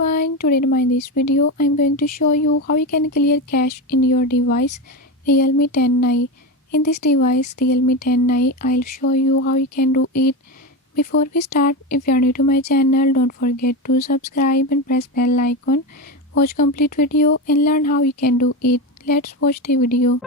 everyone, today in this video I'm going to show you how you can clear cache in your device Realme 10i. In this device Realme 10i, I'll show you how you can do it. Before we start, if you are new to my channel, don't forget to subscribe and press bell icon. Watch complete video and learn how you can do it. Let's watch the video.